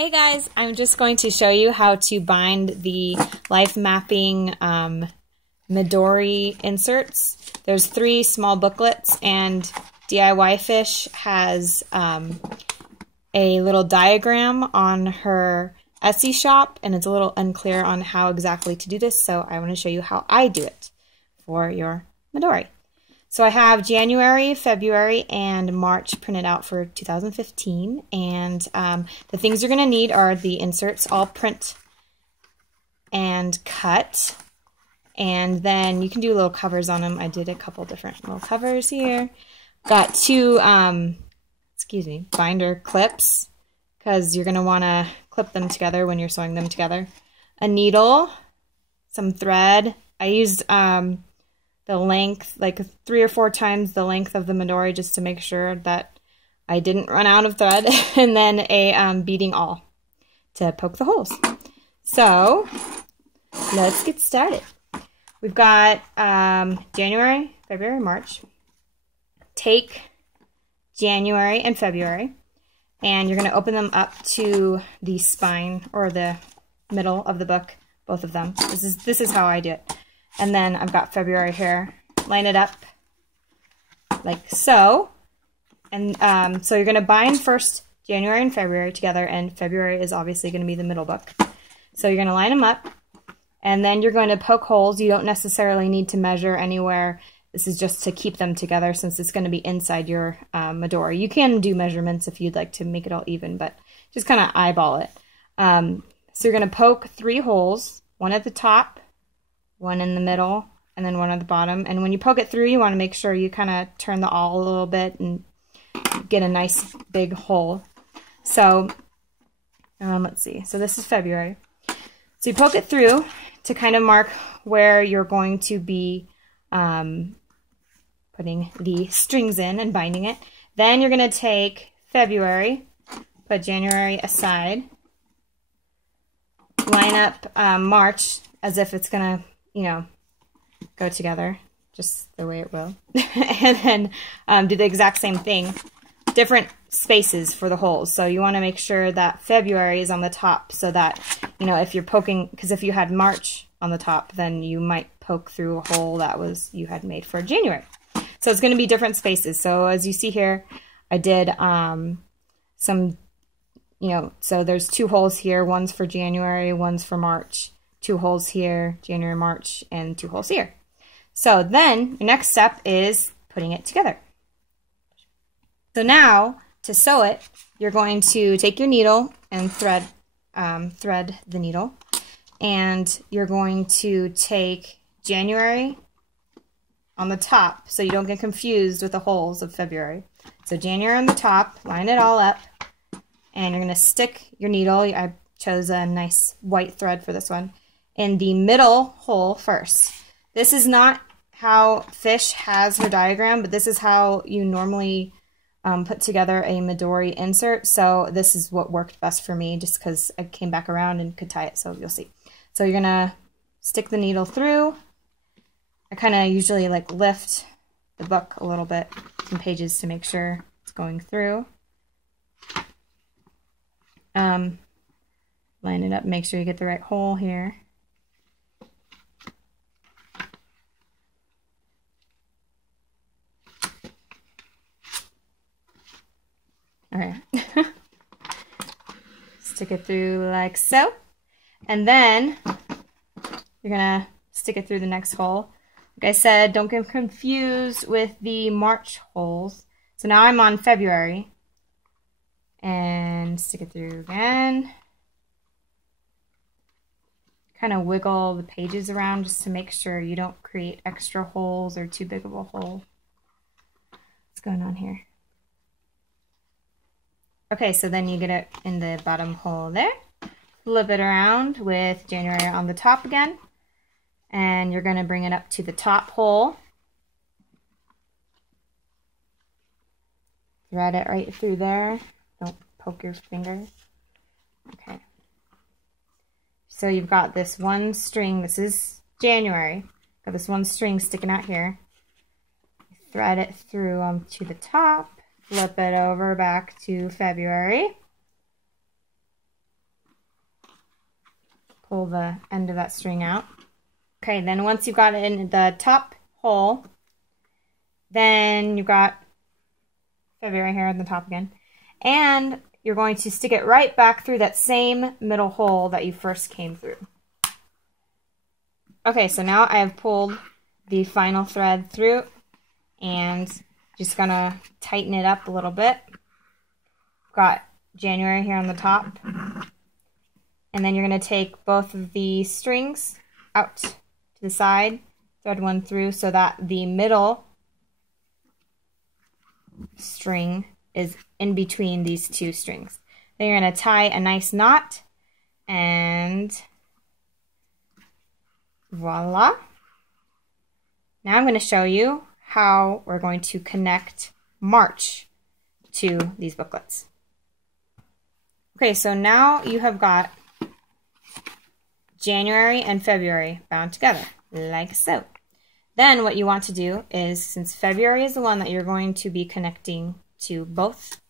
Hey guys, I'm just going to show you how to bind the life mapping Midori inserts. There's 3 small booklets, and DIYfish has a little diagram on her Etsy shop, and it's a little unclear on how exactly to do this, so I want to show you how I do it for your Midori. So I have January, February, and March printed out for 2015, and the things you're going to need are the inserts, all print and cut, and then you can do little covers on them. I did a couple different little covers here. Got 2, binder clips, because you're going to want to clip them together when you're sewing them together. A needle, some thread. I used the length, like 3 or 4 times the length of the Midori, just to make sure that I didn't run out of thread, and then a beading awl to poke the holes. So let's get started. We've got January, February, March. Take January and February, and you're going to open them up to the spine or the middle of the book, both of them. This is how I do it. And then I've got February here. Line it up like so. And so you're going to bind first January and February together, and February is obviously going to be the middle book. So you're going to line them up, and then you're going to poke holes. You don't necessarily need to measure anywhere. This is just to keep them together, since it's going to be inside your Midori. You can do measurements if you'd like to make it all even, but just kind of eyeball it. So you're going to poke 3 holes, one at the top, one in the middle, and then one at the bottom. And when you poke it through, you want to make sure you kind of turn the awl a little bit and get a nice big hole. So let's see. So this is February. So you poke it through to kind of mark where you're going to be putting the strings in and binding it. Then you're going to take February, put January aside, line up March as if it's going to, go together just the way it will. And then do the exact same thing, different spaces for the holes. So you want to make sure that February is on the top, so that, if you're poking, because if you had March on the top, then you might poke through a hole that you had made for January. So it's going to be different spaces. So as you see here, I did some, so there's 2 holes here. One's for January, one's for March. 2 holes here, January, March, and 2 holes here. So then your next step is putting it together. So now to sew it, you're going to take your needle and thread the needle, and you're going to take January on the top so you don't get confused with the holes of February. So January on the top, line it all up, and you're going to stick your needle. I chose a nice white thread for this one, in the middle hole first. This is not how Fish has her diagram, but this is how you normally put together a Midori insert. So this is what worked best for me, just because I came back around and could tie it, so you'll see. So you're gonna stick the needle through. I kind of usually lift the book a little bit, some pages, to make sure it's going through. Line it up, make sure you get the right hole here. Alright, stick it through like so, and then you're gonna stick it through the next hole. Like I said, don't get confused with the March holes. So now I'm on February, and stick it through again. Kind of wiggle the pages around just to make sure you don't create extra holes or too big of a hole. What's going on here? Okay, so then you get it in the bottom hole there. Flip it around with January on the top again. And you're going to bring it up to the top hole. Thread it right through there. Don't poke your finger. Okay. So you've got this one string. This is January. Got this one string sticking out here. Thread it through to the top. Flip it over back to February. pull the end of that string out. Okay, then once you've got it in the top hole, then you've got February here on the top again, and you're going to stick it right back through that same middle hole that you first came through. Okay, so now I have pulled the final thread through and just gonna tighten it up a little bit. Got January here on the top, and then you're gonna take both of the strings out to the side, thread one through so that the middle string is in between these two strings. Then you're going to tie a nice knot, and voila. Now I'm going to show you how we're going to connect March to these booklets. Okay, so now you have got January and February bound together, like so. Then what you want to do is, since February is the one that you're going to be connecting to both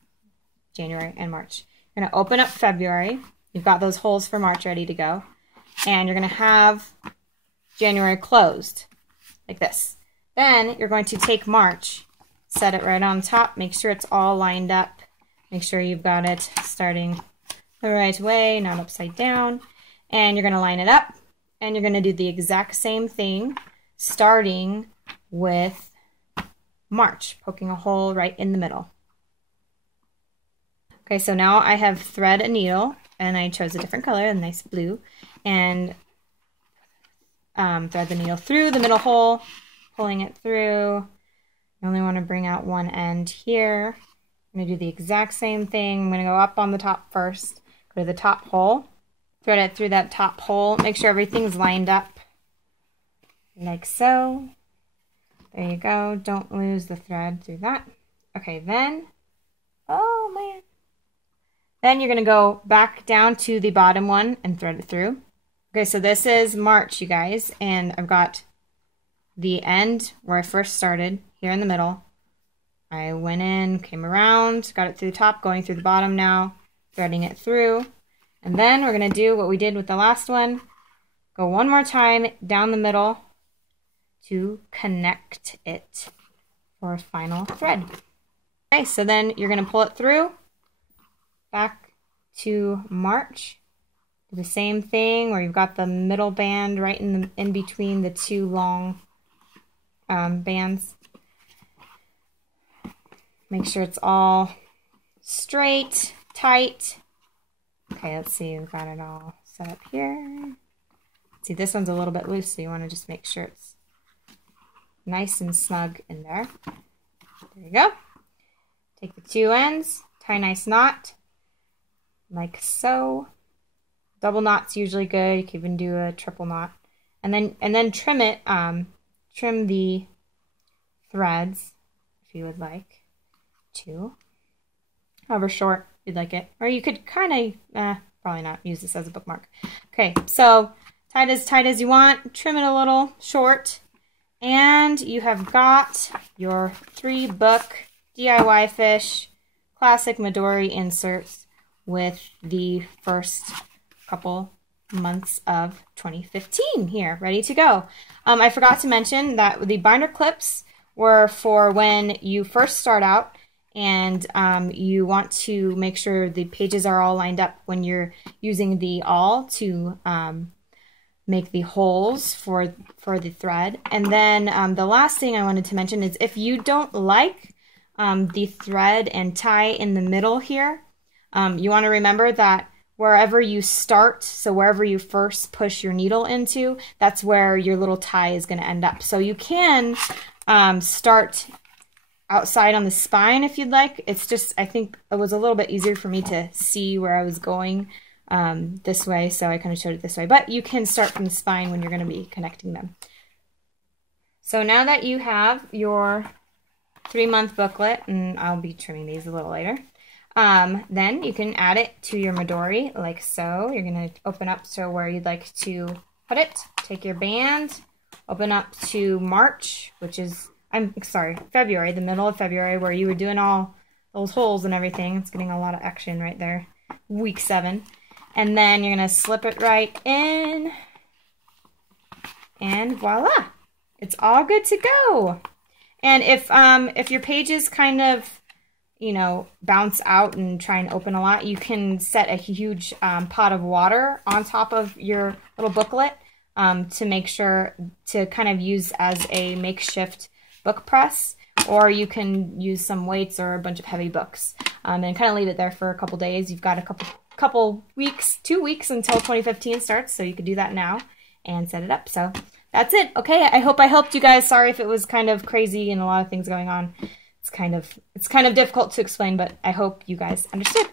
January and March, you're going to open up February. You've got those holes for March ready to go. And you're going to have January closed, like this. Then you're going to take March, set it right on top, make sure it's all lined up. Make sure you've got it starting the right way, not upside down. And you're going to line it up, and you're going to do the exact same thing, starting with March, poking a hole right in the middle. Okay, so now I have thread a needle, and I chose a different color, a nice blue, and thread the needle through the middle hole, pulling it through. You only want to bring out one end here. I'm going to do the exact same thing. I'm going to go up on the top first, go to the top hole, thread it through that top hole, make sure everything's lined up like so. There you go. Don't lose the thread through that. Okay, then, oh man. Then you're going to go back down to the bottom one and thread it through. Okay, so this is March, you guys, and I've got the end where I first started here in the middle. I went in, came around, got it through the top, going through the bottom now, threading it through. And then we're going to do what we did with the last one. Go one more time down the middle to connect it for a final thread. Okay, so then you're going to pull it through, back to March. Do the same thing where you've got the middle band right in between the two long bands. Make sure it's all straight, tight. Okay, let's see, we've got it all set up here. See, this one's a little bit loose, so you want to just make sure it's nice and snug in there. There you go. Take the two ends, tie a nice knot, like so. Double knot's usually good. You can even do a triple knot. And then trim it, trim the threads if you would like to. However short you'd like it. Or you could kind of, probably not use this as a bookmark. Okay, so tight as you want. Trim it a little short. And you have got your 3-book DIYfish classic Midori inserts with the first couple months of 2015 here, ready to go. I forgot to mention that the binder clips were for when you first start out and you want to make sure the pages are all lined up when you're using the awl to make the holes for the thread. And then the last thing I wanted to mention is if you don't like the thread and tie in the middle here, you want to remember that wherever you start, so wherever you first push your needle into, that's where your little tie is going to end up. So you can start outside on the spine if you'd like. It's just, I think it was a little bit easier for me to see where I was going this way, so I kind of showed it this way. But you can start from the spine when you're going to be connecting them. So now that you have your 3-month booklet, and I'll be trimming these a little later, then you can add it to your Midori like so. You're going to open up to where you'd like to put it. Take your band, open up to March, which is, February, the middle of February, where you were doing all those holes and everything. It's getting a lot of action right there. Week 7. And then you're going to slip it right in. And voila, it's all good to go. And if your pages kind of, you know, bounce out and try and open a lot, you can set a huge pot of water on top of your little booklet to make sure to kind of use as a makeshift book press, or you can use some weights or a bunch of heavy books and kind of leave it there for a couple days. You've got a couple weeks, 2 weeks until 2015 starts, so you could do that now and set it up. So that's it. Okay, I hope I helped you guys. Sorry if it was kind of crazy and a lot of things going on. It's kind of difficult to explain, but I hope you guys understood.